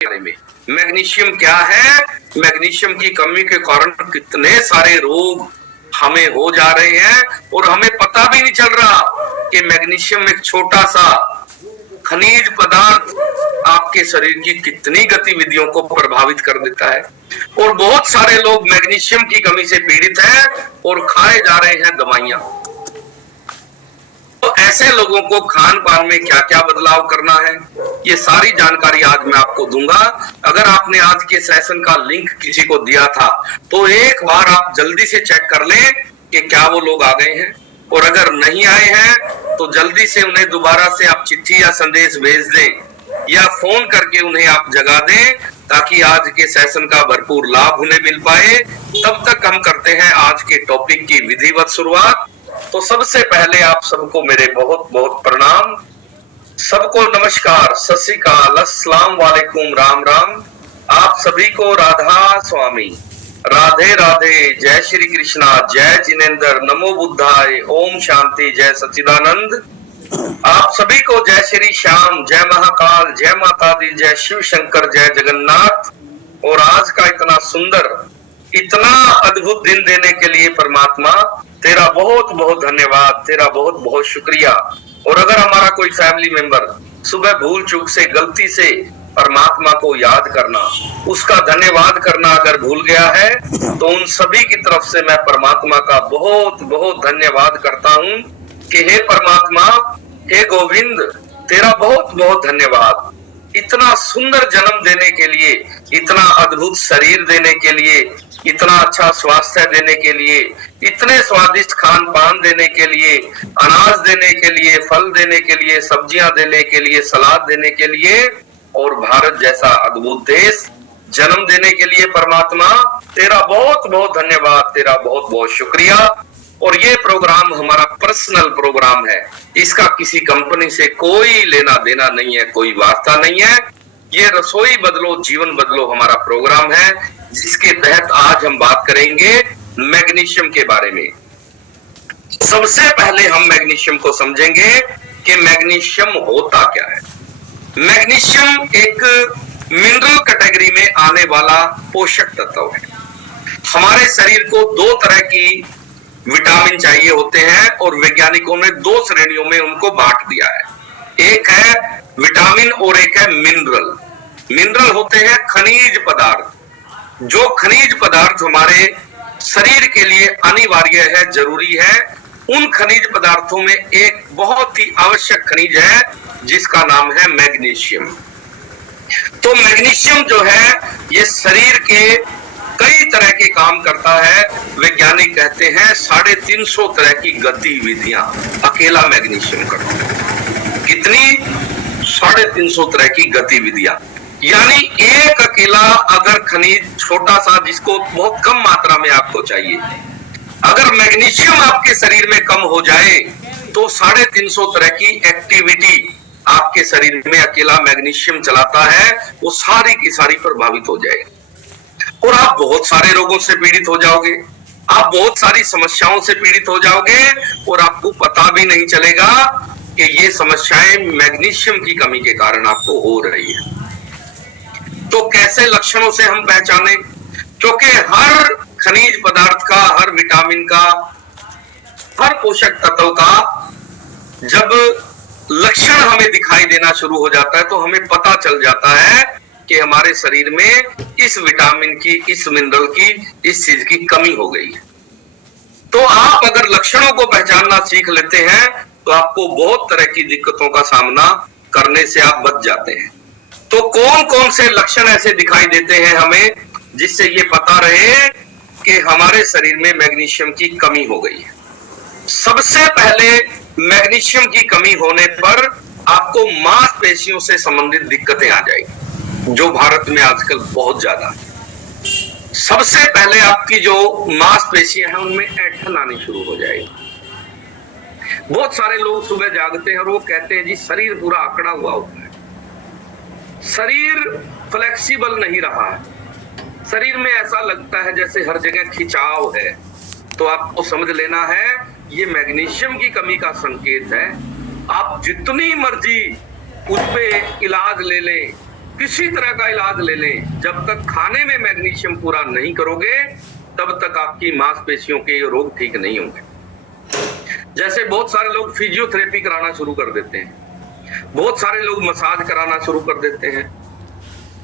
बारे में। मैग्नीशियम क्या है, मैग्नीशियम की कमी के कारण कितने सारे रोग हमें हो जा रहे हैं और हमें पता भी नहीं चल रहा कि मैग्नीशियम एक छोटा सा खनिज पदार्थ आपके शरीर की कितनी गतिविधियों को प्रभावित कर देता है। और बहुत सारे लोग मैग्नीशियम की कमी से पीड़ित हैं और खाए जा रहे हैं दवाइयां। तो ऐसे लोगों को खान पान में क्या क्या बदलाव करना है, ये सारी जानकारी आज मैं आपको दूंगा। अगर आपने आज के सेशन का लिंक किसी को दिया था तो एक बार आप जल्दी से चेक कर लें कि क्या वो लोग आ गए हैं, और अगर नहीं आए हैं तो जल्दी से उन्हें दोबारा से आप चिट्ठी या संदेश भेज दें या फोन करके उन्हें आप जगा दें, ताकि आज के सेशन का भरपूर लाभ उन्हें मिल पाए। तब तक हम करते हैं आज के टॉपिक की विधिवत शुरुआत। तो सबसे पहले आप सबको मेरे बहुत बहुत प्रणाम, सबको नमस्कार, सत श्री अकाल, अस्सलाम वालेकुम, राम राम। आप सभी को राधा स्वामी, राधे राधे, जय श्री कृष्णा, जय जिनेन्द्र, नमो बुद्धाय, ओम शांति, जय सच्चिदानंद। आप सभी को जय श्री श्याम, जय महाकाल, जय माता दी, जय शिव शंकर, जय जगन्नाथ। और आज का इतना सुंदर, इतना अद्भुत दिन देने के लिए परमात्मा तेरा बहुत बहुत धन्यवाद, तेरा बहुत बहुत शुक्रिया। और अगर हमारा कोई फैमिली मेंबर सुबह भूल चूक से, गलती से परमात्मा को याद करना, उसका धन्यवाद करना अगर भूल गया है तो उन सभी की तरफ से मैं परमात्मा का बहुत बहुत धन्यवाद करता हूं कि हे परमात्मा, हे गोविंद, तेरा बहुत बहुत धन्यवाद। इतना सुंदर जन्म देने के लिए, इतना अद्भुत शरीर देने के लिए, इतना अच्छा स्वास्थ्य देने के लिए, इतने स्वादिष्ट खान पान देने के लिए, अनाज देने के लिए, फल देने के लिए, सब्जियां देने के लिए, सलाद देने के लिए, और भारत जैसा अद्भुत देश जन्म देने के लिए परमात्मा तेरा बहुत बहुत धन्यवाद, तेरा बहुत बहुत शुक्रिया। और ये प्रोग्राम हमारा पर्सनल प्रोग्राम है, इसका किसी कंपनी से कोई लेना देना नहीं है, कोई वास्ता नहीं है। ये रसोई बदलो जीवन बदलो हमारा प्रोग्राम है, जिसके तहत आज हम बात करेंगे मैग्नीशियम के बारे में। सबसे पहले हम मैग्नीशियम को समझेंगे कि मैग्नीशियम होता क्या है। मैग्नीशियम एक मिनरल कैटेगरी में आने वाला पोषक तत्व है। हमारे शरीर को दो तरह की विटामिन चाहिए होते हैं और वैज्ञानिकों ने दो श्रेणियों में उनको बांट दिया है। एक है विटामिन और एक है मिनरल। मिनरल होते हैं खनिज पदार्थ, जो खनिज पदार्थ हमारे शरीर के लिए अनिवार्य है, जरूरी है। उन खनिज पदार्थों में एक बहुत ही आवश्यक खनिज है जिसका नाम है मैग्नीशियम। तो मैग्नीशियम जो है ये शरीर के कई तरह के काम करता है। वैज्ञानिक कहते हैं 350 तरह की गतिविधियां अकेला मैग्नीशियम करता है। कितनी? 350 तरह की गतिविधियां। यानी एक अकेला अगर खनिज छोटा सा, जिसको बहुत कम मात्रा में आपको चाहिए, अगर मैग्नीशियम आपके शरीर में कम हो जाए तो 350 तरह की एक्टिविटी आपके शरीर में अकेला मैग्नीशियम चलाता है, वो सारी की सारी प्रभावित हो जाएगी और आप बहुत सारे रोगों से पीड़ित हो जाओगे, आप बहुत सारी समस्याओं से पीड़ित हो जाओगे और आपको पता भी नहीं चलेगा कि ये समस्याएं मैग्नीशियम की कमी के कारण आपको हो रही है। तो कैसे लक्षणों से हम पहचाने? क्योंकि हर खनिज पदार्थ का, हर विटामिन का, हर पोषक तत्व का जब लक्षण हमें दिखाई देना शुरू हो जाता है तो हमें पता चल जाता है कि हमारे शरीर में इस विटामिन की, इस मिनरल की, इस चीज की कमी हो गई है। तो आप अगर लक्षणों को पहचानना सीख लेते हैं तो आपको बहुत तरह की दिक्कतों का सामना करने से आप बच जाते हैं। तो कौन कौन से लक्षण ऐसे दिखाई देते हैं हमें जिससे ये पता रहे कि हमारे शरीर में मैग्नीशियम की कमी हो गई है? सबसे पहले मैग्नीशियम की कमी होने पर आपको मांसपेशियों से संबंधित दिक्कतें आ जाएगी, जो भारत में आजकल बहुत ज्यादा है। सबसे पहले आपकी जो मांसपेशियां हैं उनमें ऐंठन आनी शुरू हो जाएगी। बहुत सारे लोग सुबह जागते हैं और वो कहते हैं जी शरीर पूरा आंकड़ा हुआ होता है, शरीर फ्लेक्सिबल नहीं रहा है, शरीर में ऐसा लगता है जैसे हर जगह खिंचाव है। तो आपको समझ लेना है ये मैग्नीशियम की कमी का संकेत है। आप जितनी मर्जी उस पे इलाज ले लें, किसी तरह का इलाज ले लें, जब तक खाने में मैग्नीशियम पूरा नहीं करोगे तब तक आपकी मांसपेशियों के रोग ठीक नहीं होंगे। जैसे बहुत सारे लोग फिजियोथेरेपी कराना शुरू कर देते हैं, बहुत सारे लोग मसाज कराना शुरू कर देते हैं,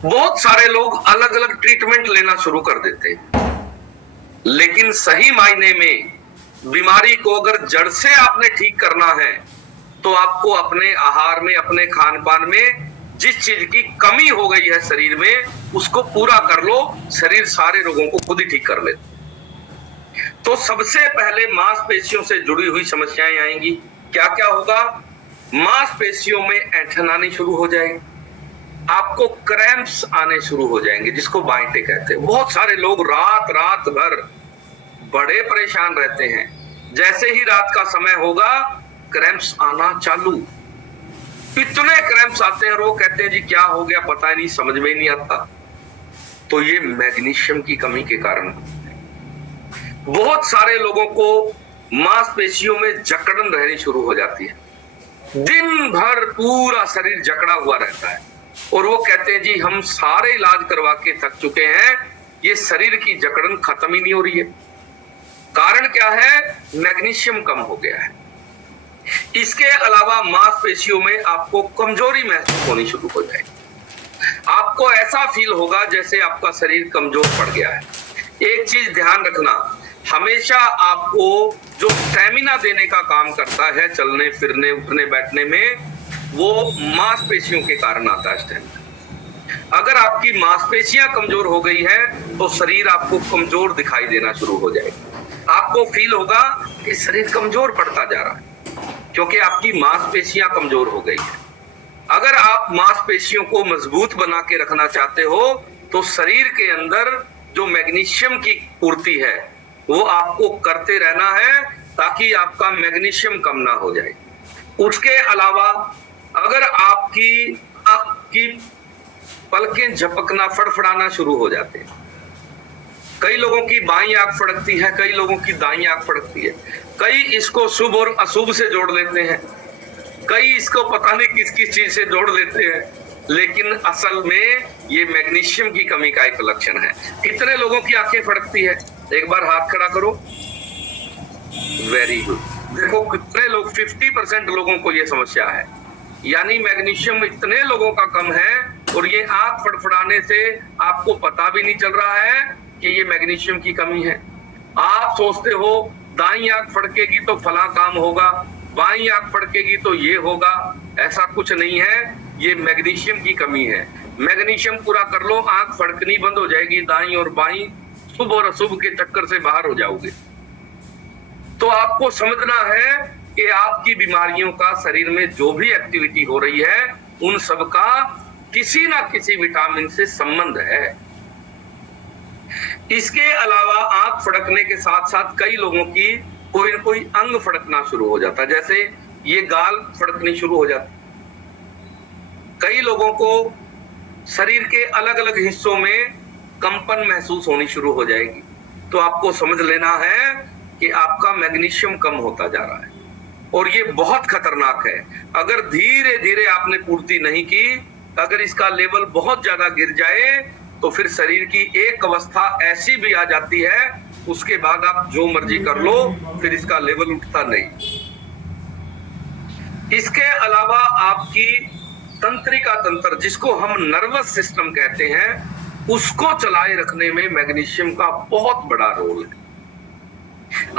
बहुत सारे लोग अलग अलग ट्रीटमेंट लेना शुरू कर देते हैं, लेकिन सही मायने में बीमारी को अगर जड़ से आपने ठीक करना है तो आपको अपने आहार में, अपने खान पान में जिस चीज की कमी हो गई है शरीर में, उसको पूरा कर लो, शरीर सारे रोगों को खुद ही ठीक कर ले। तो सबसे पहले मांसपेशियों से जुड़ी हुई समस्याएं आएंगी। क्या क्या होगा? मांसपेशियों में ऐंठन आनी शुरू हो जाएगी, आपको क्रैम्प्स आने शुरू हो जाएंगे, जिसको बाइंटे कहते हैं। बहुत सारे लोग रात भर बड़े परेशान रहते हैं, जैसे ही रात का समय होगा क्रैम्प्स आना चालू। इतने क्रैम्प्स आते हैं, लोग कहते हैं जी क्या हो गया, पता ही नहीं, समझ में ही नहीं आता। तो ये मैग्नीशियम की कमी के कारण। बहुत सारे लोगों को मांसपेशियों में जकड़न रहनी शुरू हो जाती है, दिन भर पूरा शरीर जकड़ा हुआ रहता है, और वो कहते हैं जी हम सारे इलाज करवा के थक चुके हैं, ये शरीर की जकड़न खत्म ही नहीं हो रही है। कारण क्या है? मैग्नीशियम कम हो गया है। इसके अलावा मांसपेशियों में आपको कमजोरी महसूस होनी शुरू हो जाएगी। आपको ऐसा फील होगा जैसे आपका शरीर कमजोर पड़ गया है। एक चीज ध्यान रखना, हमेशा आपको जो स्टैमिना देने का काम करता है चलने फिरने उठने बैठने में, वो मांसपेशियों के कारण आता है स्टैमिना। अगर आपकी मांसपेशियां कमजोर हो गई है तो शरीर आपको कमजोर दिखाई देना शुरू हो जाएगा। आपको फील होगा कि शरीर कमजोर पड़ता जा रहा है, क्योंकि आपकी मांसपेशियां कमजोर हो गई है। अगर आप मांसपेशियों को मजबूत बना के रखना चाहते हो तो शरीर के अंदर जो मैग्नीशियम की पूर्ति है वो आपको करते रहना है, ताकि आपका मैग्नीशियम कम ना हो जाए। उसके अलावा अगर आपकी पलकें झपकना, फड़फड़ाना शुरू हो जाते हैं, कई लोगों की बाईं आंख फड़कती है, कई लोगों की दाईं आंख फड़कती है, कई इसको शुभ और अशुभ से जोड़ लेते हैं, कई इसको पता नहीं किस किस चीज से जोड़ लेते हैं, लेकिन असल में ये मैग्नीशियम की कमी का एक लक्षण है। कितने लोगों की आंखें फड़कती है? एक बार हाथ खड़ा करो। Very good. देखो कितने लोग, 50% लोगों को ये समस्या है, यानी मैग्नीशियम इतने लोगों का कम है, और ये आंख फड़फड़ाने से आपको पता भी नहीं चल रहा है कि ये मैग्नीशियम की कमी है। आप सोचते हो दाईं आंख फड़केगी तो फला काम होगा, बाईं आंख फड़केगी तो ये होगा, ऐसा कुछ नहीं है, ये मैग्नीशियम की कमी है। मैग्नीशियम पूरा कर लो, आंख फड़कनी बंद हो जाएगी, दाईं और बाईं, शुभ और अशुभ के चक्कर से बाहर हो जाओगे। तो आपको समझना है कि आपकी बीमारियों का शरीर में जो भी एक्टिविटी हो रही है उन सब का किसी ना किसी विटामिन से संबंध है। इसके अलावा आंख फड़कने के साथ साथ कई लोगों की कोई न कोई अंग फड़कना शुरू हो जाता है, जैसे ये गाल फड़कनी शुरू हो जाती। कई लोगों को शरीर के अलग अलग हिस्सों में कंपन महसूस होनी शुरू हो जाएगी। तो आपको समझ लेना है कि आपका मैग्नीशियम कम होता जा रहा है, और ये बहुत खतरनाक है। अगर धीरे धीरे आपने पूर्ति नहीं की, अगर इसका लेवल बहुत ज्यादा गिर जाए तो फिर शरीर की एक अवस्था ऐसी भी आ जाती है, उसके बाद आप जो मर्जी कर लो, फिर इसका लेवल उठता नहीं। इसके अलावा आपकी तंत्रिका तंत्र, जिसको हम नर्वस सिस्टम कहते हैं, उसको चलाए रखने में मैग्नीशियम का बहुत बड़ा रोल है।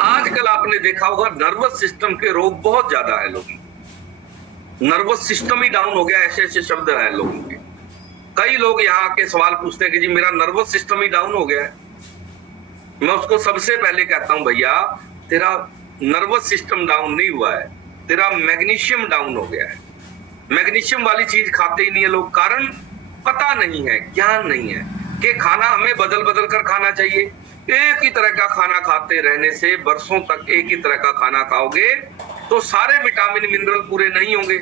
आजकल आपने देखा होगा नर्वस सिस्टम के रोग बहुत ज्यादा है लोगों, नर्वस सिस्टम ही डाउन हो गया, ऐसे ऐसे शब्द है लोगों के। कई लोग यहाँ आके सवाल पूछते हैं कि जी मेरा नर्वस सिस्टम ही डाउन हो गया है। मैं उसको सबसे पहले कहता हूं, भैया तेरा नर्वस सिस्टम डाउन नहीं हुआ है, तेरा मैग्नीशियम डाउन हो गया है। मैग्नीशियम वाली चीज खाते ही नहीं है लोग, कारण पता नहीं है, ज्ञान नहीं है कि खाना हमें बदल बदल कर खाना चाहिए। एक ही तरह का खाना खाते रहने से, बरसों तक एक ही तरह का खाना खाओगे तो सारे विटामिन मिनरल पूरे नहीं होंगे।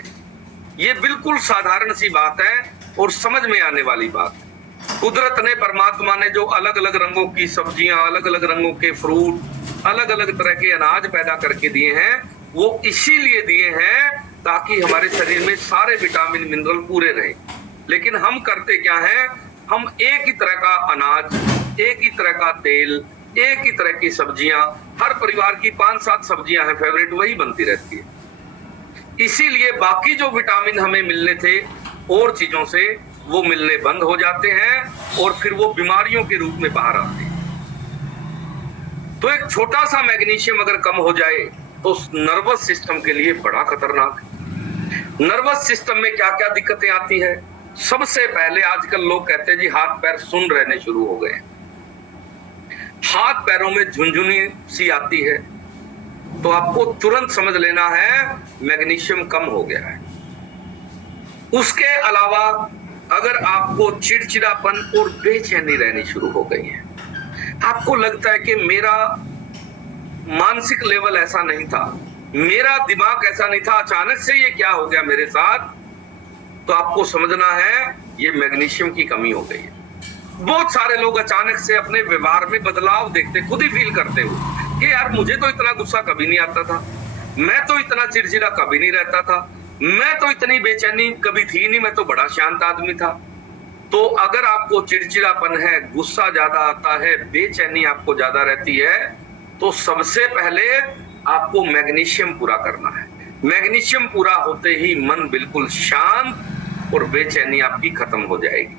ये बिल्कुल साधारण सी बात है और समझ में आने वाली बात है। कुदरत ने, परमात्मा ने जो अलग अलग रंगों की सब्जियां, अलग अलग रंगों के फ्रूट, अलग अलग तरह के अनाज पैदा करके दिए हैं, वो इसीलिए दिए हैं ताकि हमारे शरीर में सारे विटामिन मिनरल पूरे रहे। लेकिन हम करते क्या है, हम एक ही तरह का अनाज, एक ही तरह का तेल, एक ही तरह की सब्जियां, हर परिवार की 5-7 सब्जियां हैं फेवरेट, वही बनती रहती है। इसीलिए बाकी जो विटामिन हमें मिलने थे और चीजों से, वो मिलने बंद हो जाते हैं और फिर वो बीमारियों के रूप में बाहर आते हैं। तो एक छोटा सा मैग्नीशियम अगर कम हो जाए तो नर्वस सिस्टम के लिए बड़ा खतरनाक है। नर्वस सिस्टम में क्या क्या दिक्कतें आती है? सबसे पहले आजकल लोग कहते हैं जी हाथ पैर सुन्न रहने शुरू हो गए, हाथ पैरों में झुनझुनी सी आती है, तो आपको तुरंत समझ लेना है मैग्नीशियम कम हो गया है। उसके अलावा अगर आपको चिड़चिड़ापन और बेचैनी रहनी शुरू हो गई है, आपको लगता है कि मेरा मानसिक लेवल ऐसा नहीं था, मेरा दिमाग ऐसा नहीं था, अचानक से ये क्या हो गया मेरे साथ, तो आपको समझना है ये मैग्नीशियम की कमी हो गई है। बहुत सारे लोग अचानक से अपने व्यवहार में बदलाव देखते, खुद ही फील करते हो कि यार मुझे तो इतना गुस्सा कभी नहीं आता था, मैं तो इतना चिड़चिड़ा कभी नहीं रहता था, मैं तो इतनी बेचैनी कभी थी नहीं, मैं तो बड़ा शांत आदमी था। तो अगर आपको चिड़चिड़ापन है, गुस्सा ज्यादा आता है, बेचैनी आपको ज्यादा रहती है, तो सबसे पहले आपको मैग्नीशियम पूरा करना है। मैग्नीशियम पूरा होते ही मन बिल्कुल शांत और बेचैनी आपकी खत्म हो जाएगी।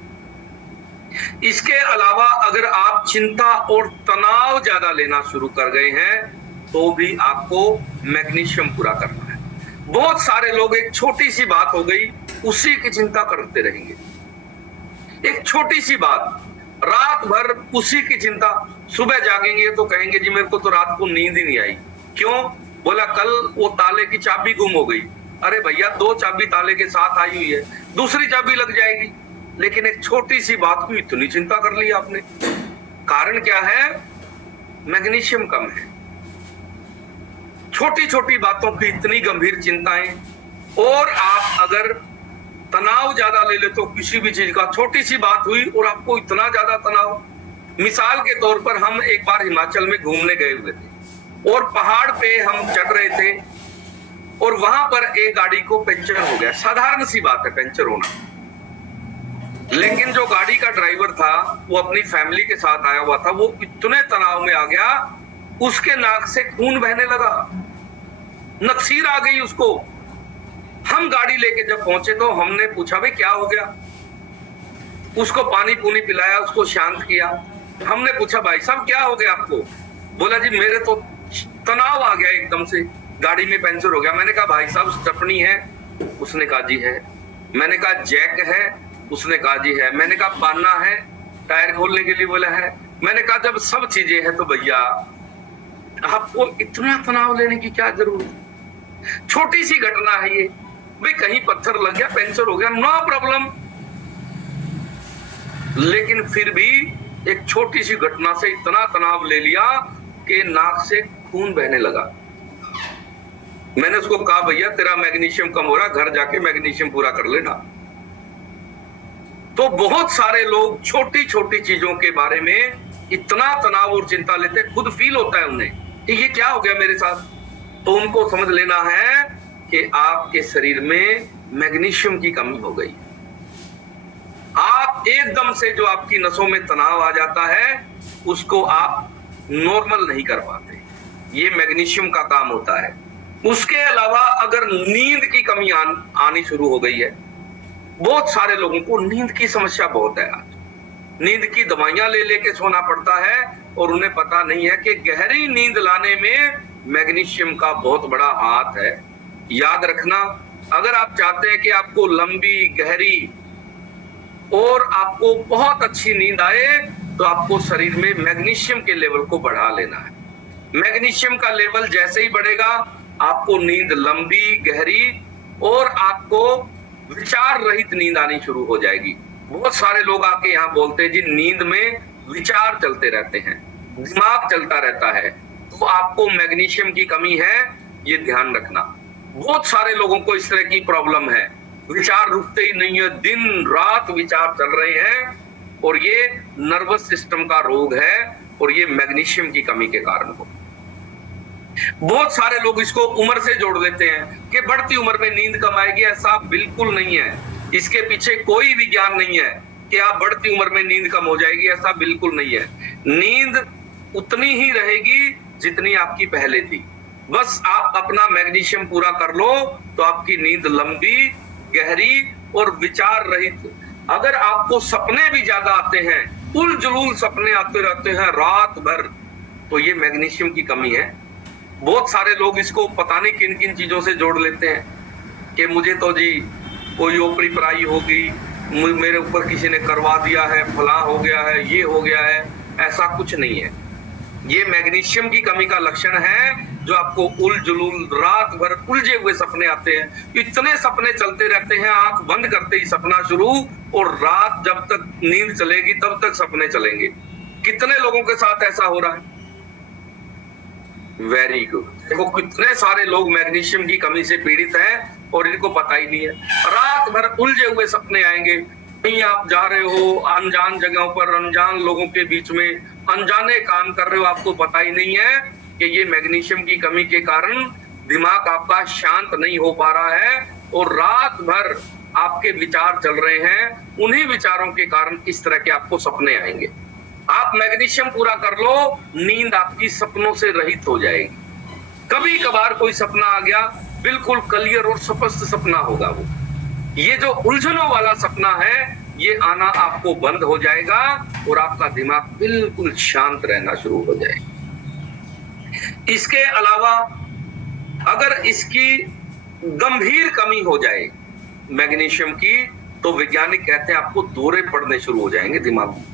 इसके अलावा अगर आप चिंता और तनाव ज्यादा लेना शुरू कर गए हैं तो भी आपको मैग्नीशियम पूरा करना है। बहुत सारे लोग एक छोटी सी बात हो गई उसी की चिंता करते रहेंगे, एक छोटी सी बात, रात भर उसी की चिंता, सुबह जागेंगे तो कहेंगे जी मेरे को तो रात को नींद ही नहीं आई। क्यों? बोला कल वो ताले की चाबी गुम हो गई। अरे भैया 2 चाबी ताले के साथ आई हुई है, दूसरी चाबी लग जाएगी। लेकिन एक छोटी सी बात को इतनी चिंता कर ली आपने, कारण क्या है? मैग्नीशियम कम है। छोटी छोटी बातों की इतनी गंभीर चिंताएं, और आप अगर तनाव ज्यादा ले ले तो किसी भी चीज का, छोटी सी बात हुई और आपको इतना ज्यादा तनाव। मिसाल के तौर पर हम एक बार हिमाचल में घूमने गए हुए थे और पहाड़ पे हम चढ़ रहे थे और वहां पर एक गाड़ी को पंचर हो गया। साधारण सी बात है पंचर होना, लेकिन जो गाड़ी का ड्राइवर था वो अपनी फैमिली के साथ आया हुआ था, वो इतने तनाव में आ गया, उसके नाक से खून बहने लगा, नक्सीर आ गई उसको। हम गाड़ी लेके जब पहुंचे तो हमने पूछा भाई क्या हो गया, उसको पानी पूनी पिलाया, उसको शांत किया। हमने पूछा भाई साहब क्या हो गया आपको? बोला जी मेरे तो तनाव आ गया एकदम से, गाड़ी में पंचर हो गया। मैंने कहा भाई साहब स्टेपनी है? उसने कहा जी है। मैंने कहा जैक है? उसने कहा जी है। मैंने कहा पाना है टायर खोलने के लिए? बोला है। मैंने कहा जब सब चीजें हैं तो भैया आपको इतना तनाव लेने की क्या जरूरत? छोटी सी घटना है ये, भाई कहीं पत्थर लग गया, पंचर हो गया, नो प्रॉब्लम। लेकिन फिर भी एक छोटी सी घटना से इतना तनाव ले लिया कि नाक से खून बहने लगा। मैंने उसको कहा भैया तेरा मैग्नीशियम कम हो रहा, घर जाके मैग्नीशियम पूरा कर लेना। तो बहुत सारे लोग छोटी छोटी चीजों के बारे में इतना तनाव और चिंता लेते, खुद फील होता है उन्हें कि ये क्या हो गया मेरे साथ। तो उनको समझ लेना है कि आपके शरीर में मैग्नीशियम की कमी हो गई। आप एकदम से जो आपकी नसों में तनाव आ जाता है उसको आप नॉर्मल नहीं कर पाते, ये मैग्नीशियम का काम होता है। उसके अलावा अगर नींद की कमी आनी शुरू हो गई है, बहुत सारे लोगों को नींद की समस्या बहुत है आज, नींद की दवाइयां ले लेके सोना पड़ता है और उन्हें पता नहीं है कि गहरी नींद लाने में मैग्नीशियम का बहुत बड़ा हाथ है। याद रखना, अगर आप चाहते हैं कि आपको लंबी गहरी और आपको बहुत अच्छी नींद आए तो आपको शरीर में मैग्नीशियम के लेवल को बढ़ा लेना है। मैग्नीशियम का लेवल जैसे ही बढ़ेगा आपको नींद लंबी गहरी और आपको विचार रहित नींद आनी शुरू हो जाएगी। बहुत सारे लोग आके यहाँ बोलते हैं जी नींद में विचार चलते रहते हैं, दिमाग चलता रहता है, तो आपको मैग्नीशियम की कमी है, ये ध्यान रखना। बहुत सारे लोगों को इस तरह की प्रॉब्लम है, विचार रुकते ही नहीं है, दिन रात विचार चल रहे हैं, और ये नर्वस सिस्टम का रोग है और ये मैग्नीशियम की कमी के कारण हो। बहुत सारे लोग इसको उम्र से जोड़ देते हैं कि बढ़ती उम्र में नींद कम आएगी, ऐसा बिल्कुल नहीं है। इसके पीछे कोई विज्ञान नहीं है कि आप बढ़ती उम्र में नींद कम हो जाएगी, ऐसा बिल्कुल नहीं है। नींद उतनी ही रहेगी जितनी आपकी पहले थी। बस आप अपना मैग्नीशियम पूरा कर लो तो आपकी नींद लंबी, गहरी और विचार रहित। अगर आपको सपने भी ज्यादा आते हैं, उल जुलूल सपने आते रहते हैं रात भर, तो ये मैग्नीशियम की कमी है। बहुत सारे लोग इसको पता नहीं किन किन चीजों से जोड़ लेते हैं कि मुझे तो जी कोई ओपरी पराई होगी, मेरे ऊपर किसी ने करवा दिया है, फला हो गया है, ये हो गया है। ऐसा कुछ नहीं है। ये मैग्नीशियम की कमी का लक्षण है जो आपको उल जुलूल रात भर उलझे हुए सपने आते हैं। इतने सपने चलते रहते हैं, आंख बंद करते ही सपना शुरू, और रात जब तक नींद चलेगी तब तक सपने चलेंगे। कितने लोगों के साथ ऐसा हो रहा है? Very good. देखो कितने सारे लोग मैग्नीशियम की कमी से पीड़ित हैं और इनको पता ही नहीं है। रात भर उलझे हुए सपने आएंगे, कहीं आप जा रहे हो अनजान जगहों पर, अनजान लोगों के बीच में अनजाने काम कर रहे हो, आपको पता ही नहीं है कि ये मैग्नीशियम की कमी के कारण दिमाग आपका शांत नहीं हो पा रहा है और रात भर आपके विचार चल रहे हैं। उन्हीं विचारों के कारण इस तरह के आपको सपने आएंगे। आप मैग्नीशियम पूरा कर लो, नींद आपकी सपनों से रहित हो जाएगी। कभी कभार कोई सपना आ गया, बिल्कुल क्लियर और स्पष्ट सपना होगा वो। ये जो उलझनों वाला सपना है, ये आना आपको बंद हो जाएगा और आपका दिमाग बिल्कुल शांत रहना शुरू हो जाएगा। इसके अलावा अगर इसकी गंभीर कमी हो जाए मैग्नीशियम की, तो वैज्ञानिक कहते हैं आपको दौरे पड़ने शुरू हो जाएंगे दिमाग में।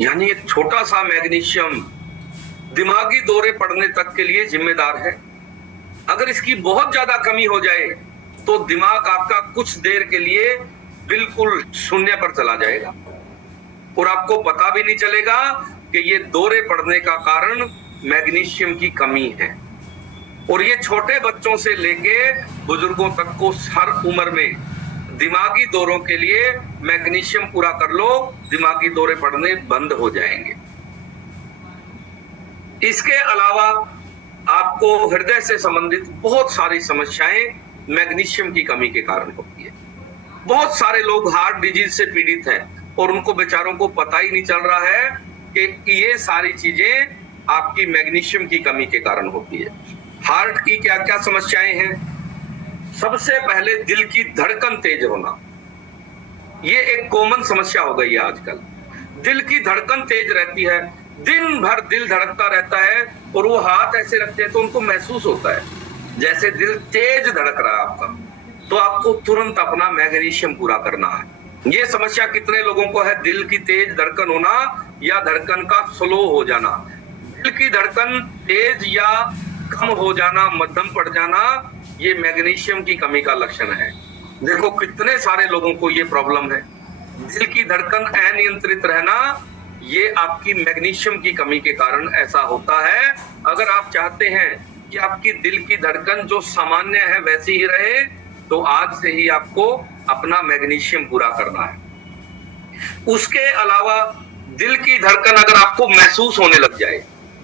यानी एक छोटा सा मैग्नीशियम दिमागी दौरे पड़ने तक के लिए जिम्मेदार है। अगर इसकी बहुत ज्यादा कमी हो जाए तो दिमाग आपका कुछ देर के लिए बिल्कुल शून्य पर चला जाएगा और आपको पता भी नहीं चलेगा कि ये दौरे पड़ने का कारण मैग्नीशियम की कमी है। और ये छोटे बच्चों से लेके बुजुर्गों तक को हर उम्र में दिमागी दौरों के लिए मैग्नीशियम पूरा कर लो, दिमागी दौरे पड़ने बंद हो जाएंगे। इसके अलावा आपको हृदय से संबंधित बहुत सारी समस्याएं मैग्नीशियम की कमी के कारण होती है। बहुत सारे लोग हार्ट डिजीज से पीड़ित हैं और उनको बेचारों को पता ही नहीं चल रहा है कि ये सारी चीजें आपकी मैग्नीशियम की कमी के कारण होती है। हार्ट की क्या क्या समस्याएं हैं? सबसे पहले दिल की धड़कन तेज होना, ये एक कॉमन समस्या हो गई है आजकल। दिल की धड़कन तेज रहती है, दिन भर दिल धड़कता रहता है और वो हाथ ऐसे रखते हैं तो उनको महसूस होता है जैसे दिल तेज धड़क रहा है आपका। तो आपको तुरंत अपना मैग्नीशियम पूरा करना है। ये समस्या कितने लोगों को है? दिल की तेज धड़कन होना या धड़कन का स्लो हो जाना। दिल की धड़कन तेज या कम हो जाना, मध्यम पड़ जाना, ये मैग्नीशियम की कमी का लक्षण है। देखो कितने सारे लोगों को ये प्रॉब्लम है। दिल की धड़कन अनियंत्रित रहना, ये आपकी मैग्नीशियम की कमी के कारण ऐसा होता है। अगर आप चाहते हैं कि आपकी दिल की धड़कन जो सामान्य है वैसी ही रहे, तो आज से ही आपको अपना मैग्नीशियम पूरा करना है। उसके अलावा दिल की धड़कन अगर आपको महसूस होने लग जाए,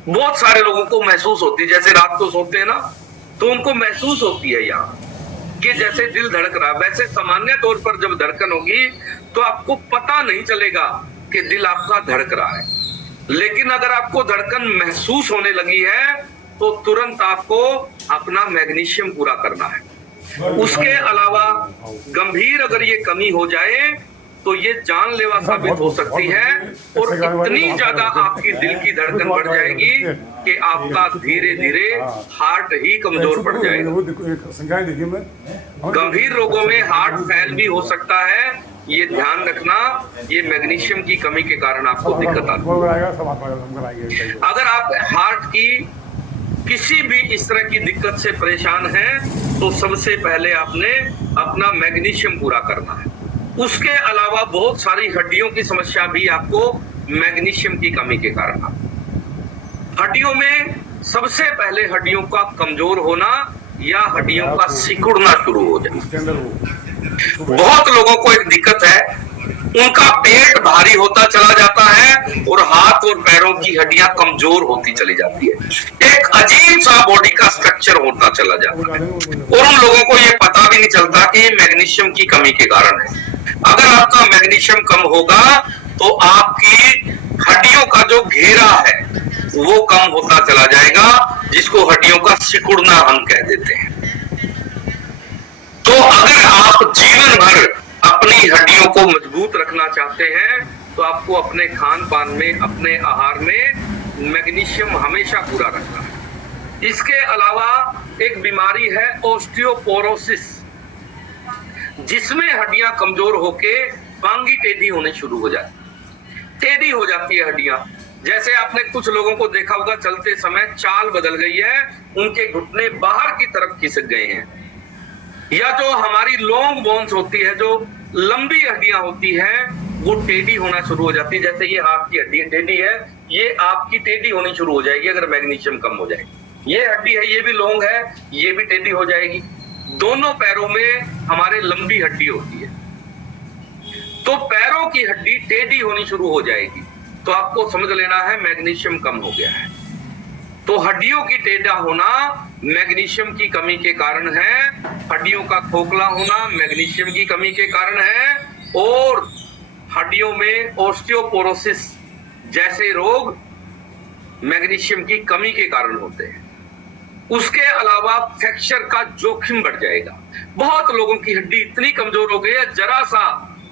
बहुत सारे लोगों को महसूस होती है, जैसे रात को सोते हैं ना, तो उनको महसूस होती है यहाँ कि जैसे दिल धड़क रहा। वैसे सामान्य तौर पर जब धड़कन होगी तो आपको पता नहीं चलेगा कि दिल आपका धड़क रहा है। लेकिन अगर आपको धड़कन महसूस होने लगी है तो तुरंत आपको अपना मैग्नीशियम पूरा करना है। उसके अलावा गंभीर अगर ये कमी हो जाए तो ये जानलेवा साबित हो सकती है और इतनी ज्यादा आपकी दिल की धड़कन बढ़ जाएगी कि आपका धीरे धीरे हार्ट ही कमजोर पड़ जाएगा। गंभीर रोगों में हार्ट फेल भी हो सकता है, ये ध्यान रखना। ये मैग्नीशियम की कमी के कारण आपको दिक्कत आती है। अगर आप हार्ट की किसी भी इस तरह की दिक्कत से परेशान हैं तो सबसे पहले आपने अपना मैग्नीशियम पूरा करना है। उसके अलावा बहुत सारी हड्डियों की समस्या भी आपको मैग्नीशियम की कमी के कारण आती है। हड्डियों में सबसे पहले हड्डियों का कमजोर होना या हड्डियों का सिकुड़ना शुरू हो जाना। बहुत लोगों को एक दिक्कत है, उनका पेट भारी होता चला जाता है और हाथ और पैरों की हड्डियां कमजोर होती चली जाती है। एक अजीब सा बॉडी का स्ट्रक्चर होता चला जाता है और उन लोगों को ये पता भी नहीं चलता कि ये मैग्नीशियम की कमी के कारण है। अगर आपका मैग्नीशियम कम होगा तो आपकी हड्डियों का जो घेरा है वो कम होता चला जाएगा, जिसको हड्डियों का सिकुड़ना हम कह देते हैं। तो अगर आप जीवन भर अपनी हड्डियों को मजबूत रखना चाहते हैं तो आपको अपने खान पान में, अपने आहार में मैग्नीशियम हमेशा पूरा रखना है। इसके अलावा एक बीमारी है ओस्टियोपोरोसिस, जिसमें हड्डियां कमजोर होके बांगी टेढ़ी होने शुरू हो जाती, टेढ़ी हो जाती है हड्डियां। जैसे आपने कुछ लोगों को देखा होगा चलते समय चाल बदल गई है, उनके घुटने बाहर की तरफ खिसक गए हैं, या जो हमारी लॉन्ग बोन्स होती है, जो लंबी हड्डियां होती हैं, वो टेढ़ी होना शुरू हो जाती है। जैसे ये हाथ की हड्डी टेढ़ी है, ये आपकी टेढ़ी होनी शुरू हो जाएगी अगर मैग्नीशियम कम हो जाएगी। ये हड्डी है, ये भी लॉन्ग है, ये भी टेढ़ी हो जाएगी। दोनों पैरों में हमारे लंबी हड्डी होती है, तो पैरों की हड्डी टेढ़ी होनी शुरू हो जाएगी, तो आपको समझ लेना है मैग्नीशियम कम हो गया है। तो हड्डियों की टेढ़ा होना मैग्नीशियम की कमी के कारण है, हड्डियों का खोखला होना मैग्नीशियम की कमी के कारण है, और हड्डियों में ओस्टियोपोरोसिस जैसे रोग मैग्नीशियम की कमी के कारण होते हैं। उसके अलावा फ्रैक्चर का जोखिम बढ़ जाएगा। बहुत लोगों की हड्डी इतनी कमजोर हो गई है, जरा सा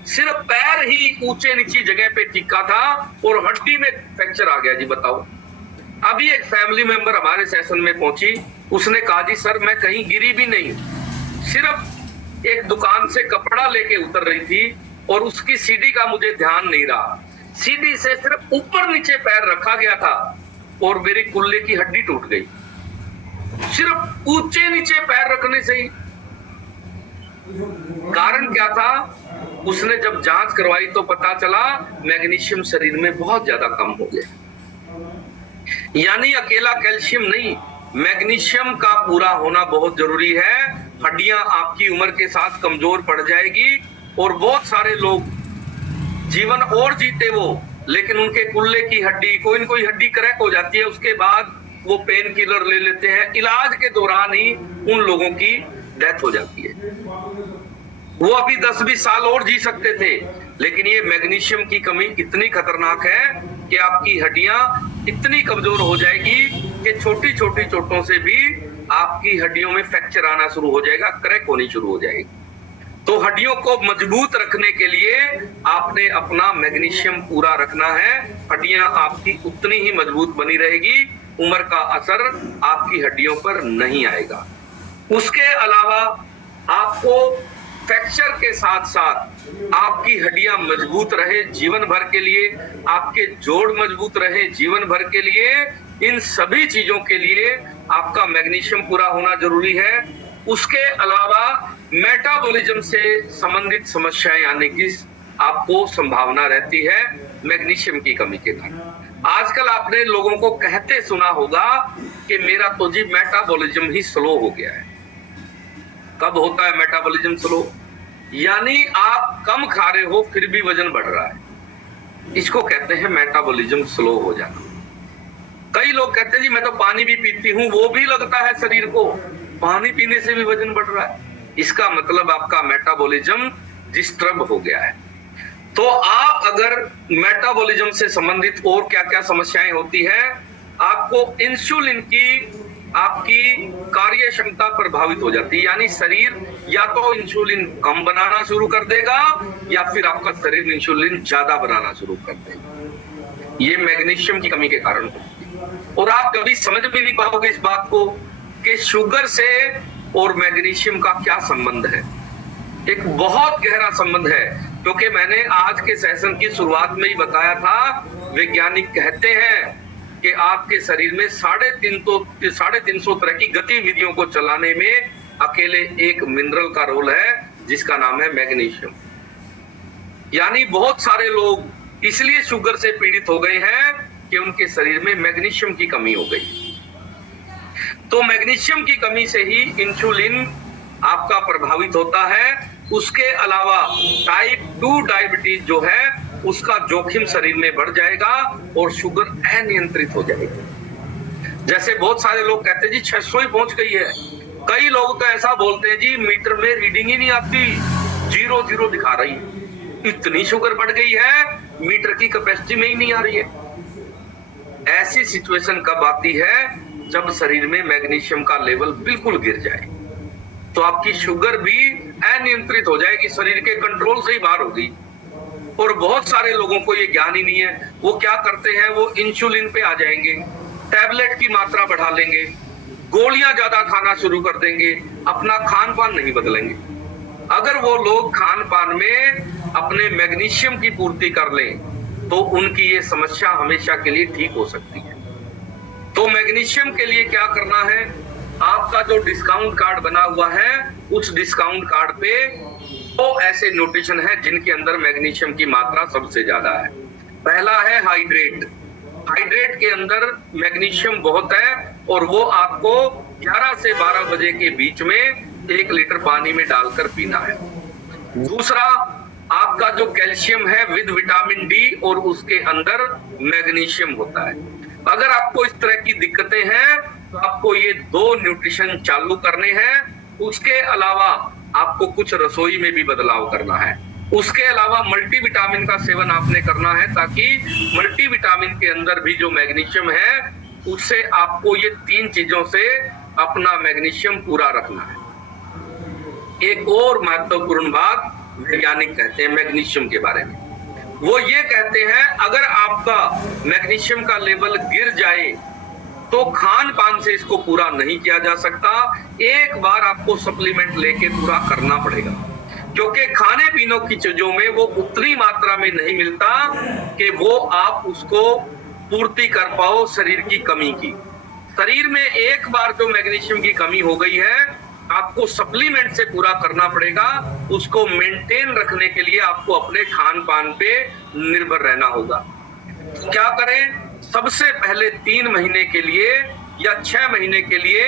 सिर्फ पैर ही ऊंचे नीची जगह पे टिका था और हड्डी में फ्रैक्चर आ गया। जी बताओ, अभी एक फैमिली मेंबर हमारे सेशन में पहुंची, उसने कहा जी सर मैं कहीं गिरी भी नहीं, सिर्फ एक दुकान से कपड़ा लेके उतर रही थी और उसकी सीढ़ी का मुझे ध्यान नहीं रहा, सीढ़ी से सिर्फ ऊपर नीचे पैर रखा गया था और मेरी कुल्ले की हड्डी टूट गई, सिर्फ ऊंचे नीचे पैर रखने से ही। कारण क्या था? उसने जब जांच करवाई तो पता चला मैग्नीशियम शरीर में बहुत ज्यादा कम हो गया। यानी अकेला कैल्शियम नहीं, मैग्नीशियम का पूरा होना बहुत जरूरी है। हड्डियां आपकी उम्र के साथ कमजोर पड़ जाएगी और बहुत सारे लोग जीवन और जीते वो, लेकिन उनके कुल्ले की हड्डी, कोई न कोई हड्डी क्रैक हो जाती है, उसके बाद वो पेन किलर ले लेते हैं, इलाज के दौरान ही उन लोगों की डेथ हो जाती है। वो अभी 10-20 साल और जी सकते थे, लेकिन ये मैग्नीशियम की कमी इतनी खतरनाक है कि आपकी हड्डियां इतनी कमजोर हो जाएगी कि छोटी छोटी चोटों से भी आपकी हड्डियों में फ्रैक्चर आना शुरू हो जाएगा, क्रैक होनी शुरू हो जाएगी। तो हड्डियों को मजबूत रखने के लिए आपने अपना मैग्नीशियम पूरा रखना है, हड्डियां आपकी उतनी ही मजबूत बनी रहेगी, उम्र का असर आपकी हड्डियों पर नहीं आएगा। उसके अलावा आपको फ्रैक्चर के साथ साथ आपकी हड्डियां मजबूत रहे जीवन भर के लिए, आपके जोड़ मजबूत रहे जीवन भर के लिए, इन सभी चीजों के लिए आपका मैग्नीशियम पूरा होना जरूरी है। उसके अलावा मेटाबॉलिज्म से संबंधित समस्याएं आने की आपको संभावना रहती है मैग्नीशियम की कमी के कारण। आजकल आपने लोगों को कहते सुना होगा कि मेरा तो जी मेटाबॉलिज्म ही स्लो हो गया है। कब होता है मेटाबॉलिज्म स्लो? यानी आप कम खा रहे हो फिर भी वजन बढ़ रहा है, इसको कहते हैं मेटाबॉलिज्म स्लो हो जाना। कई लोग कहते हैं जी मैं तो पानी भी पीती हूँ, वो भी लगता है शरीर को, पानी पीने से भी वजन बढ़ रहा है, इसका मतलब आपका मेटाबॉलिज्म डिस्टर्ब हो गया है। तो आप अगर मेटाबॉलिज्म से संबंधित और क्या क्या समस्याएं होती है, आपको इंसुलिन की आपकी कार्य क्षमता प्रभावित हो जाती है, यानी शरीर या तो इंसुलिन कम बनाना शुरू कर देगा या फिर आपका शरीर इंसुलिन ज्यादा बनाना शुरू कर देगा। ये मैग्नीशियम की कमी के कारण होती है। और आप कभी समझ भी नहीं पाओगे इस बात को कि शुगर से और मैग्नीशियम का क्या संबंध है। एक बहुत गहरा संबंध है, क्योंकि मैंने आज के सेशन की शुरुआत में ही बताया था, वैज्ञानिक कहते हैं कि आपके शरीर में 350 तरह की गतिविधियों को चलाने में अकेले एक मिनरल का रोल है जिसका नाम है मैग्नीशियम। यानी बहुत सारे लोग इसलिए शुगर से पीड़ित हो गए हैं कि उनके शरीर में मैग्नीशियम की कमी हो गई। तो मैग्नीशियम की कमी से ही इंसुलिन आपका प्रभावित होता है। उसके अलावा टाइप 2 डायबिटीज जो है उसका जोखिम शरीर में बढ़ जाएगा और शुगर अनियंत्रित हो जाएगी। जैसे बहुत सारे लोग कहते हैं जी 600 ही पहुंच गई है। कई लोग तो ऐसा बोलते हैं जी मीटर में रीडिंग ही नहीं आती, 0 दिखा रही है। इतनी शुगर बढ़ गई है, मीटर की कैपेसिटी में ही नहीं आ रही है। ऐसी सिचुएशन कब आती है? जब शरीर में मैग्नीशियम का लेवल बिल्कुल गिर जाए, तो आपकी शुगर भी अनियंत्रित हो जाएगी, शरीर के कंट्रोल से ही बाहर होगी। और बहुत सारे लोगों को ये ज्ञान ही नहीं है। वो क्या करते हैं, वो इंसुलिन पे आ जाएंगे, टैबलेट की मात्रा बढ़ा लेंगे, गोलियां ज्यादा खाना शुरू कर देंगे, अपना खान पान नहीं बदलेंगे। अगर वो लोग खान पान में अपने मैग्नीशियम की पूर्ति कर लें, तो उनकी ये समस्या हमेशा के लिए ठीक हो सकती है। तो मैग्नीशियम के लिए क्या करना है? आपका जो डिस्काउंट कार्ड बना हुआ है, उस डिस्काउंट कार्ड पे वो ऐसे न्यूट्रिशन है जिनके अंदर मैग्नीशियम की मात्रा सबसे ज्यादा है। पहला है हाइड्रेट। हाइड्रेट के अंदर मैग्नीशियम बहुत है और वो आपको 11 से 12 बजे के बीच में 1 लीटर पानी में डालकर पीना है। दूसरा, आपका जो कैल्शियम है विद विटामिन डी और उसके अंदर मैग्नीशियम होता है। अगर आपको इस तरह की दिक्कतें हैं तो आपको ये 2 न्यूट्रिशन चालू करने हैं। उसके अलावा आपको कुछ रसोई में भी बदलाव करना है। उसके अलावा मल्टीविटामिन का सेवन आपने करना है, ताकि मल्टीविटामिन के अंदर भी जो मैग्नीशियम है उससे आपको ये 3 चीजों से अपना मैग्नीशियम पूरा रखना है। एक और महत्वपूर्ण बात वैज्ञानिक कहते हैं मैग्नीशियम के बारे में, वो ये कहते हैं अगर आपका मैग्नीशियम का लेवल गिर जाए तो खान पान से इसको पूरा नहीं किया जा सकता। एक बार आपको सप्लीमेंट लेके पूरा करना पड़ेगा, क्योंकि खाने पीने की चीजों में वो उतनी मात्रा में नहीं मिलता कि वो आप उसको पूर्ति कर पाओ शरीर की कमी की। शरीर में एक बार जो मैग्नीशियम की कमी हो गई है, आपको सप्लीमेंट से पूरा करना पड़ेगा। उसको मेंटेन रखने के लिए आपको अपने खान पान पे निर्भर रहना होगा। क्या करें? सबसे पहले 3 महीने के लिए या 6 महीने के लिए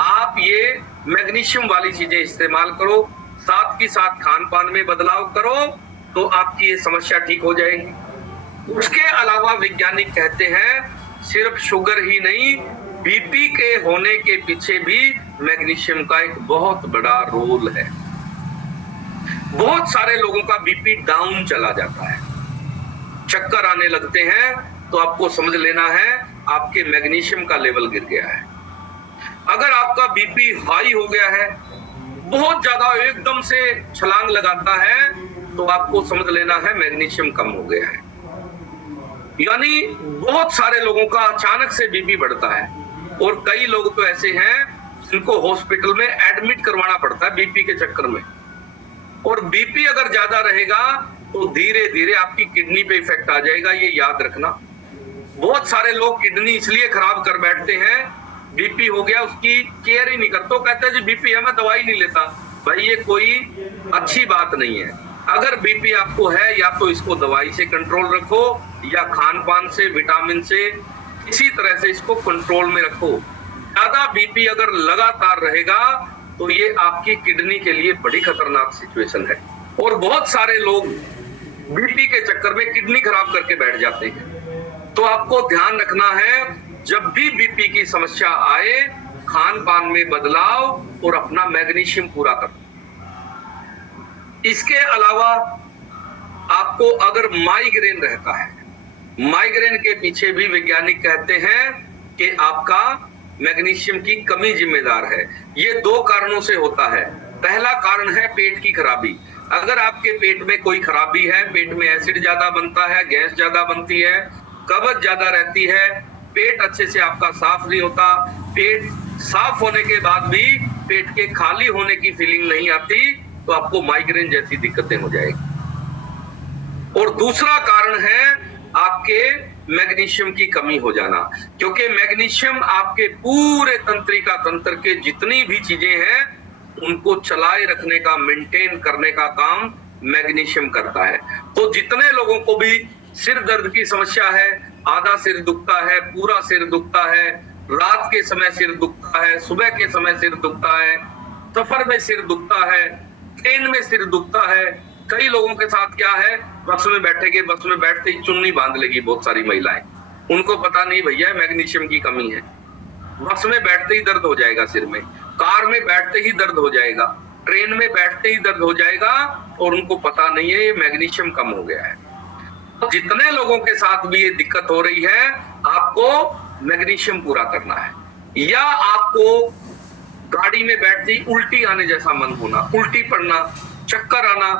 आप ये मैग्नीशियम वाली चीजें इस्तेमाल करो, साथ ही साथ खान पान में बदलाव करो, तो आपकी ये समस्या ठीक हो जाएगी। उसके अलावा वैज्ञानिक कहते हैं सिर्फ शुगर ही नहीं, बीपी के होने के पीछे भी मैग्नीशियम का एक बहुत बड़ा रोल है। बहुत सारे लोगों का बीपी डाउन चला जाता है, चक्कर आने लगते हैं, तो आपको समझ लेना है आपके मैग्नीशियम का लेवल गिर गया है। अगर आपका बीपी हाई हो गया है, बहुत ज्यादा एकदम से छलांग लगाता है, तो आपको समझ लेना है मैग्नीशियम कम हो गया है। यानी बहुत सारे लोगों का अचानक से बीपी बढ़ता है और कई लोग तो ऐसे हैं जिनको हॉस्पिटल में एडमिट करवाना पड़ता है बीपी के चक्कर में। और बीपी अगर ज्यादा रहेगा तो धीरे धीरे आपकी किडनी पे इफेक्ट आ जाएगा, ये याद रखना। बहुत सारे लोग किडनी इसलिए खराब कर बैठते हैं, बीपी हो गया उसकी केयर ही नहीं करते, कहते हैं जी बीपी है मैं दवाई नहीं लेता। भाई ये कोई अच्छी बात नहीं है। अगर बीपी आपको है, या तो इसको दवाई से कंट्रोल रखो या खान पान से, विटामिन से, इसी तरह से इसको कंट्रोल में रखो। ज्यादा बीपी अगर लगातार रहेगा तो ये आपकी किडनी के लिए बड़ी खतरनाक सिचुएशन है। और बहुत सारे लोग बीपी के चक्कर में किडनी खराब करके बैठ जाते हैं। तो आपको ध्यान रखना है, जब भी बीपी की समस्या आए, खान पान में बदलाव और अपना मैग्नीशियम पूरा करो। इसके अलावा आपको अगर माइग्रेन रहता है, माइग्रेन के पीछे भी वैज्ञानिक कहते हैं कि आपका मैग्नीशियम की कमी जिम्मेदार है। ये 2 कारणों से होता है। पहला कारण है पेट की खराबी। अगर आपके पेट में कोई खराबी है, पेट में एसिड ज्यादा बनता है, गैस ज्यादा बनती है, कब्ज ज्यादा रहती है, पेट अच्छे से आपका साफ नहीं होता, पेट साफ होने के बाद भी पेट के खाली होने की फीलिंग नहीं आती, तो आपको माइग्रेन जैसी दिक्कतें हो जाएगी। और दूसरा कारण है आपके मैग्नीशियम की कमी हो जाना, क्योंकि मैग्नीशियम आपके पूरे तंत्रिका तंत्र के जितनी भी चीजें हैं उनको चलाए रखने का, मेंटेन करने का काम मैग्नीशियम करता है। तो जितने लोगों को भी सिर दर्द की समस्या है, आधा सिर दुखता है, पूरा सिर दुखता है, रात के समय सिर दुखता है, सुबह के समय सिर दुखता है, सफर में सिर दुखता है, ट्रेन में सिर दुखता है, कई लोगों के साथ क्या है बस में बैठेंगे, बस में बैठते ही चुन्नी बांध लेगी बहुत सारी महिलाएं, उनको पता नहीं भैया मैग्नीशियम की कमी है। बस में बैठते ही दर्द हो जाएगा सिर में, कार में बैठते ही दर्द हो जाएगा, ट्रेन में बैठते ही दर्द हो जाएगा, और उनको पता नहीं है ये मैग्नीशियम कम हो गया है। जितने लोगों के साथ भी ये दिक्कत हो रही है, आपको मैग्नीशियम पूरा करना है। या आपको गाड़ी में बैठते ही उल्टी आने जैसा मन होना, उल्टी पड़ना, चक्कर आना,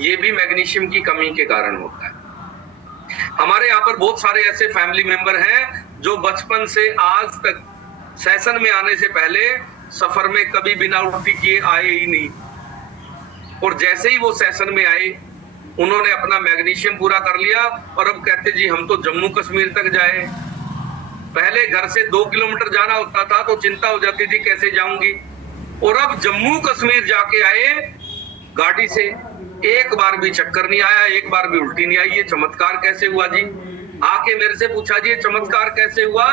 ये भी मैग्नीशियम की कमी के कारण होता है। हमारे यहाँ पर बहुत सारे ऐसे फैमिली मेंबर हैं जो बचपन से आज तक सेशन में आने से पहले सफर में कभी बिना उल्टी किए आए ही नहीं, और जैसे ही वो सेशन में आए उन्होंने अपना मैग्नीशियम पूरा कर लिया, और अब कहते जी हम तो जम्मू कश्मीर तक जाए। पहले घर से 2 किलोमीटर जाना होता था तो चिंता हो जाती थी कैसे जाऊंगी, और अब जम्मू कश्मीर जाके आए गाड़ी से, एक बार भी चक्कर नहीं आया, एक बार भी उल्टी नहीं आई। ये चमत्कार कैसे हुआ जी? आके मेरे से पूछा जी ये चमत्कार कैसे हुआ?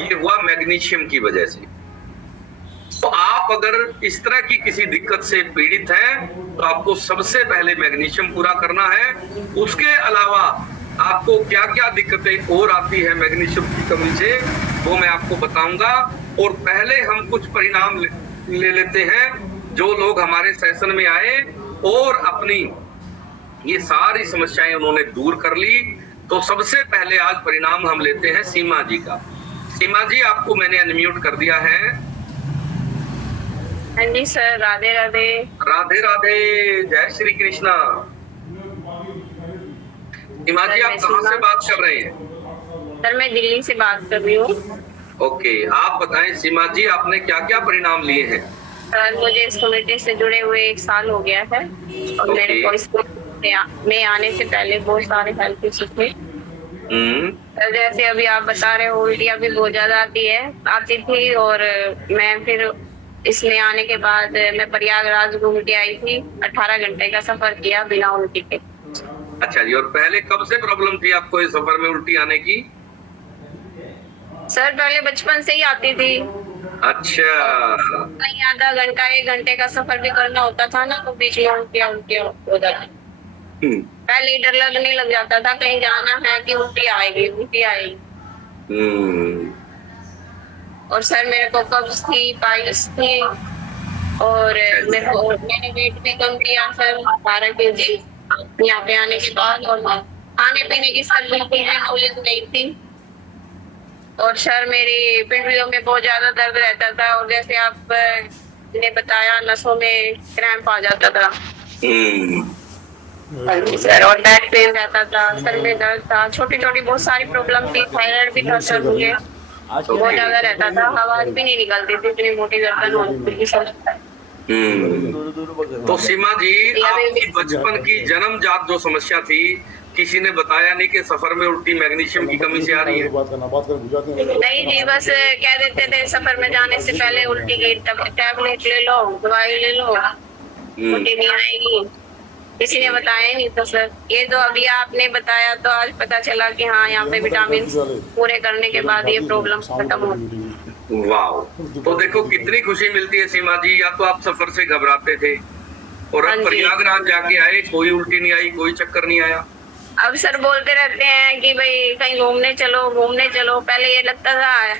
ये हुआ मैग्नीशियम की वजह से। तो आप अगर इस तरह की किसी दिक्कत से पीड़ित हैं तो आपको सबसे पहले मैग्नीशियम पूरा करना है। उसके अलावा आपको क्या क्या दिक्कतें और आती है मैग्नीशियम की कमी से, वो मैं आपको बताऊंगा। और पहले हम कुछ परिणाम ले लेते हैं। जो लोग हमारे सेशन में आए और अपनी ये सारी समस्याएं उन्होंने दूर कर ली, तो सबसे पहले आज परिणाम हम लेते हैं सीमा जी का। सीमा जी, आपको मैंने अनम्यूट कर दिया है। हाँ जी सर, राधे राधे। राधे राधे, जय श्री कृष्णा। सीमा जी, आप कहाँ से बात कर रहे हैं? सर मैं दिल्ली से बात कर रही हूँ। ओके, आप बताएं सीमा जी, आपने क्या क्या परिणाम लिए हैं? सर मुझे इस कमेटी से जुड़े हुए 1 साल हो गया है, और मेरे को इस में आने से पहले बहुत सारे हेल्थ इश्यूज थे। जैसे अभी आप बता रहे हो, उल्टियाँ भी बहुत ज्यादा आती थी, और मैं फिर इसमें आने के बाद मैं प्रयागराज घूम के आई थी। 18 घंटे का सफर किया बिना उल्टी के। अच्छा जी, और पहले कब से प्रॉब्लम थी आपको इस सफर में उल्टी आने की? सर पहले बचपन से ही आती थी। अच्छा, कहीं आधा घंटा 1 घंटे का सफर भी करना होता था ना, तो बीच में उल्टियाँ हो जाती। पहले ही डर लगने लग जाता था, कहीं जाना है कि उल्टी आएगी उल्टी आएगी। और सर मेरे को कब्ज थी, पाइल्स थी, और मैंने वेट भी कम किया सर, 12 kg यहाँ पे आने के बाद। और खाने पीने की सर बिल्कुल भी नॉलेज नहीं थी, और सर मेरी पिंडलियों में बहुत ज्यादा दर्द रहता था, और जैसे आप ने बताया नसों में क्रैम्प आ जाता था सर, और बैक पेन रहता था, सर में दर्द था, छोटी छोटी बहुत सारी प्रॉब्लम थी। थायराइड भी था सर मुझे, बहुत ज्यादा रहता था, आवाज भी नहीं निकलती थी, इतनी मोटी गर्दन होती थी सर। तो सीमा जी, आपकी बचपन की जन्मजात जो समस्या थी, किसी ने बताया नहीं कि सफर में उल्टी मैग्नीशियम की कमी से आ रही है? नहीं जी, बस कह देते थे सफर में जाने से पहले उल्टी की टैबलेट ले लो, दवाई ले लो, उल्टी नहीं आएगी। किसी ने बताया नहीं था सर। ये जो अभी आपने बताया तो आज पता चला कि हाँ, यहाँ पे विटामिन पूरे करने के बाद ये प्रॉब्लम खत्म हो। वाह, तो देखो कितनी खुशी मिलती है सीमा जी। या तो आप सफर से घबराते थे, और अब प्रयागराज जाके आए, कोई उल्टी नहीं आई, कोई चक्कर नहीं आया। अब सर बोलते रहते हैं कि भाई कहीं घूमने चलो घूमने चलो। पहले ये लगता था,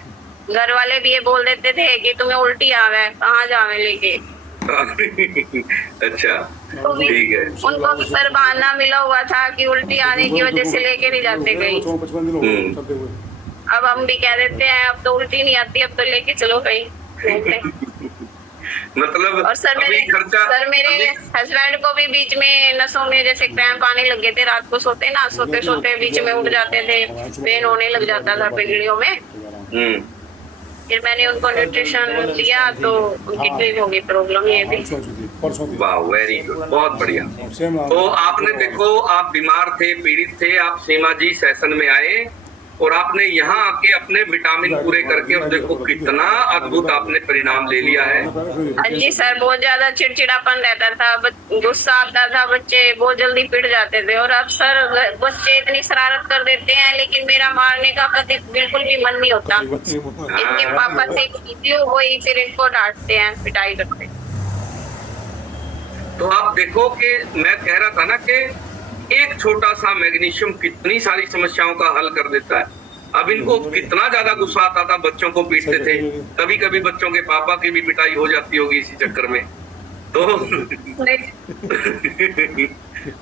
घर वाले भी ये बोल देते थे कि तुम्हें उल्टी आवे, कहाँ जावे लेके। अच्छा, ठीक है। उनको भी सर बहाना मिला हुआ था कि उल्टी आने की वजह से लेके नहीं जाते कहीं। अब हम भी कह देते हैं अब तो उल्टी नहीं आती, अब तो लेके चलो कहीं। मतलब और सर मेरे हस्बैंड को भी बीच में नसों में जैसे क्रैम्प आने लगे थे। रात को सोते सोते बीच में उठ जाते थे, पेन होने लग जाता था पिंडलियों में। फिर मैंने उनको न्यूट्रिशन दिया तो उनकी ठीक हो गई प्रॉब्लम। ये भी वाह, वेरी गुड, बहुत बढ़िया। तो आपने देखो, आप बीमार थे, पीड़ित थे, आप सीमा जी सेशन में आए, और आपने यहाँ आके अपने विटामिन पूरे करके अब देखो कितना अद्भुत आपने परिणाम ले लिया है। जी सर, बहुत ज्यादा चिड़चिड़ापन रहता था, गुस्सा आता था, बच्चे बहुत जल्दी पिट जाते थे। और अब सर बच्चे इतनी शरारत कर देते हैं, लेकिन मेरा मारने का कभी बिल्कुल भी मन नहीं होता। इनके पापा से वही फिर इनको डांटते हैं, पिटाई करते हैं। तो आप देखो कि मैं कह रहा था ना कि एक छोटा सा मैग्नीशियम कितनी सारी समस्याओं का हल कर देता है। अब इनको कितना ज्यादा गुस्सा आता था, बच्चों को पीटते थे, कभी कभी बच्चों के पापा की भी पिटाई हो जाती होगी इसी चक्कर में। तो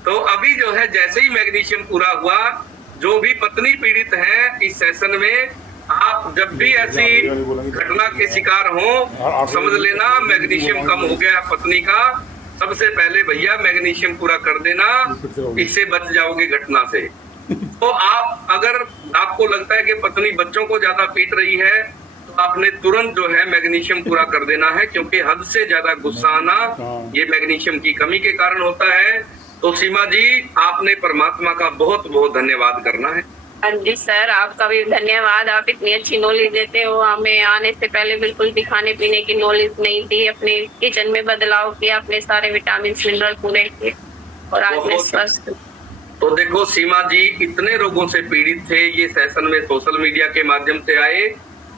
तो अभी जो है जैसे ही मैग्नीशियम पूरा हुआ, जो भी पत्नी पीड़ित है इस सेशन में, आप जब भी ऐसी घटना के शिकार हो, समझ लेना मैग्नीशियम कम हो गया पत्नी का। सबसे पहले भैया मैग्नीशियम पूरा कर देना, इससे बच जाओगे घटना से। तो आप अगर आपको लगता है कि पत्नी बच्चों को ज्यादा पीट रही है, तो आपने तुरंत जो है मैग्नीशियम पूरा कर देना है, क्योंकि हद से ज्यादा गुस्सा आना ये मैग्नीशियम की कमी के कारण होता है। तो सीमा जी, आपने परमात्मा का बहुत बहुत धन्यवाद करना है। हाँ जी सर, आपका भी धन्यवाद। आप इतनी अच्छी नॉलेज देते हो। हमें आने से पहले बिल्कुल भी खाने पीने की नॉलेज नहीं थी। अपने किचन में बदलाव किया, अपने सारे विटामिन मिनरल पूरे किए और आज मैं स्वस्थ। तो देखो सीमा जी, इतने रोगों से पीड़ित थे, ये सेशन में सोशल मीडिया के माध्यम से आए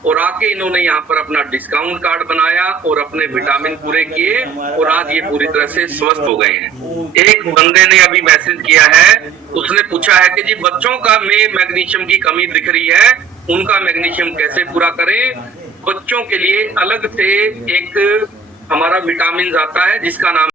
और आके इन्होंने यहाँ पर अपना डिस्काउंट कार्ड बनाया और अपने विटामिन पूरे किए और आज ये पूरी तरह से स्वस्थ हो गए हैं। एक बंदे ने अभी मैसेज किया है, उसने पूछा है कि जी बच्चों का में मैग्नीशियम की कमी दिख रही है, उनका मैग्नीशियम कैसे पूरा करें। बच्चों के लिए अलग से एक हमारा विटामिन आता है जिसका नाम